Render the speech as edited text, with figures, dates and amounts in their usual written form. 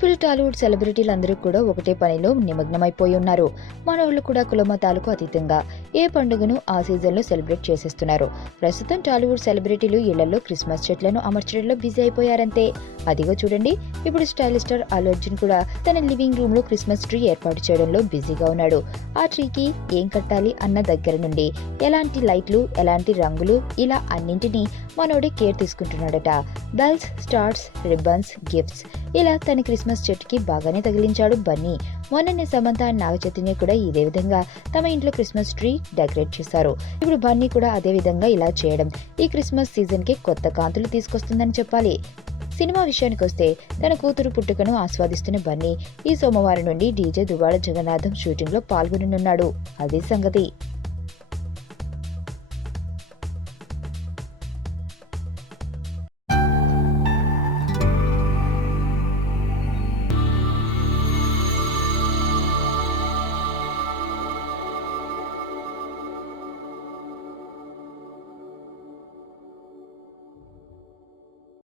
ఇప్పుడు టాలీవుడ్ సెలబ్రిటీలు అందరూ కూడా ఒకటే పనిలో నిమగ్నమైపోయి ఉన్నారు. మనోళ్ళు కూడా కులమతాలకు అతీతంగా ఏ పండుగను ఆ సీజన్లో సెలబ్రేట్ చేసేస్తున్నారు. ప్రస్తుతం టాలీవుడ్ సెలబ్రిటీలు ఇళ్లలో క్రిస్మస్ చెట్లను అమర్చడంలో బిజీ అయిపోయారంతే. అదిగో చూడండి, ఇప్పుడు స్టైలిష్ స్టార్ అల్లు అర్జున్ కూడా తన లివింగ్ రూమ్ లో క్రిస్మస్ ట్రీ ఏర్పాటు చేయడంలో బిజీగా ఉన్నాడు. ఆ ట్రీకి ఏం కట్టాలి అన్న దగ్గర నుండి ఎలాంటి లైట్లు, ఎలాంటి రంగులు, ఇలా అన్నింటినీ మనోడే కేర్ తీసుకుంటున్నాడట. బెల్స్, స్టార్స్, రిబ్బన్స్, గిఫ్ట్స్, ఇలా తన క్రిస్మస్ చెట్టుకి బాగానే తగిలించాడు బన్నీ. మొన్ననే సమంత అండ్ నాగచైతన్య కూడా ఇదే విధంగా తమ ఇంట్లో క్రిస్మస్ ట్రీ డెకరేట్ చేశారు. ఇప్పుడు బన్నీ కూడా అదే విధంగా ఇలా చేయడం ఈ క్రిస్మస్ సీజన్ కి కొత్త కాంతులు తీసుకొస్తుందని చెప్పాలి. సినిమా విషయానికి వస్తే తన కూతురు పుట్టుకను ఆస్వాదిస్తున్న బన్నీ ఈ సోమవారం నుండి డీజే దువ్వాడ జగన్నాథం షూటింగ్ లో పాల్గొననున్నాడు. అదే సంగతి.